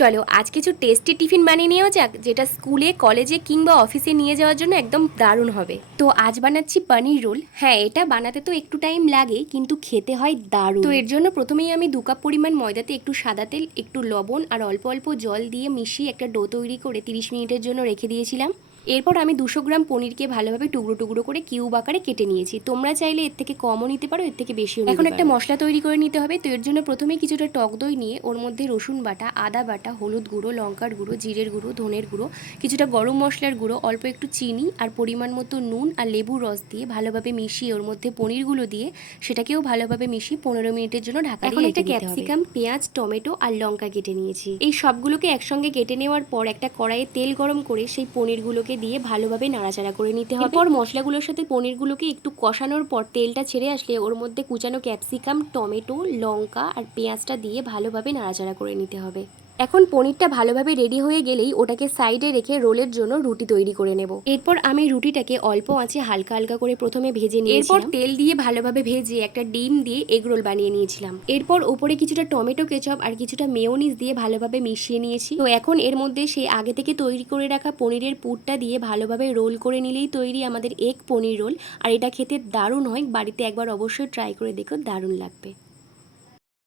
চলো আজ কিছু টেস্টি টিফিন বানিয়ে নেওয়া যাক, যেটা স্কুলে কলেজে কিংবা অফিসে নিয়ে যাওয়ার জন্য একদম দারুণ হবে। তো আজ বানাচ্ছি পনির রোল। হ্যাঁ, এটা বানাতে তো একটু টাইম লাগে, কিন্তু খেতে হয় দারুণ। তো এর জন্য প্রথমেই আমি 2 কাপ পরিমাণ ময়দাতে একটু সাদা তেল, একটু লবণ আর অল্প অল্প জল দিয়ে মিশিয়ে একটা ডো তৈরি করে 30 মিনিটের জন্য রেখে দিয়েছিলাম। এরপর আমি 200 গ্রাম পনিরকে ভালোভাবে টুকরো টুকরো করে কিউব আকারে কেটে নিয়েছি। তোমরা চাইলে এর থেকে কমও নিতে পারো, এর থেকে বেশিও নিতে পারো। এখন একটা মশলা তৈরি করে নিতে হবে। তো এর জন্য প্রথমেই কিছুটা টক দই নিয়ে ওর মধ্যে রসুন বাটা, আদা বাটা, হলুদ গুঁড়ো, লঙ্কার গুঁড়ো, জিরের গুঁড়ো, ধনের গুঁড়ো, কিছুটা গরম মশলার গুঁড়ো, অল্প একটু চিনি আর পরিমাণ মতো নুন আর লেবুর রস দিয়ে ভালোভাবে মিশিয়ে ওর মধ্যে পনিরগুলো দিয়ে সেটাকেও ভালোভাবে মিশিয়ে 15 মিনিটের জন্য ঢাকা দিয়ে রেখে দিতে হবে। এখন একটা ক্যাপসিকাম, পেঁয়াজ, টমেটো আর লঙ্কা কেটে নিয়েছি। এই সবগুলোকে একসঙ্গে কেটে নেওয়ার পর একটা কড়াইয়ে তেল গরম করে সেই পনিরগুলোকে দিয়ে ভালোভাবে নাড়াচাড়া করে নিতে হবে। এরপর মশলাগুলোর সাথে পনিরগুলোকে একটু কষানোর পর তেলটা ছেড়ে আসলে ওর মধ্যে কুচানো ক্যাপসিকাম, টমেটো, লঙ্কা আর পেঁয়াজটা দিয়ে ভালোভাবে নাড়াচাড়া করে নিতে হবে। এখন পনিরটা ভালোভাবে রেডি হয়ে গেলেই ওটাকে সাইডে রেখে রোলের জন্য রুটি তৈরি করে নেব। এরপর আমি রুটিটাকে অল্প আঁচে হালকা হালকা করে প্রথমে ভেজে নিয়েছিলাম। এরপর তেল দিয়ে ভালোভাবে ভেজে একটা ডিম দিয়ে এগ রোল বানিয়ে নিয়েছিলাম। এরপর উপরে কিছুটা টমেটো কেচাপ আর কিছুটা মেয়োনিজ দিয়ে ভালোভাবে মিশিয়ে নিয়েছি। তো এখন এর মধ্যে সেই আগে থেকে তৈরি করে রাখা পনিরের পুরটা দিয়ে ভালোভাবে রোল করে নিলেই তৈরি আমাদের এগ পনির রোল। আর এটা খেতে দারুণ হয়, বাড়িতে একবার অবশ্যই ট্রাই করে দেখো, দারুণ লাগবে।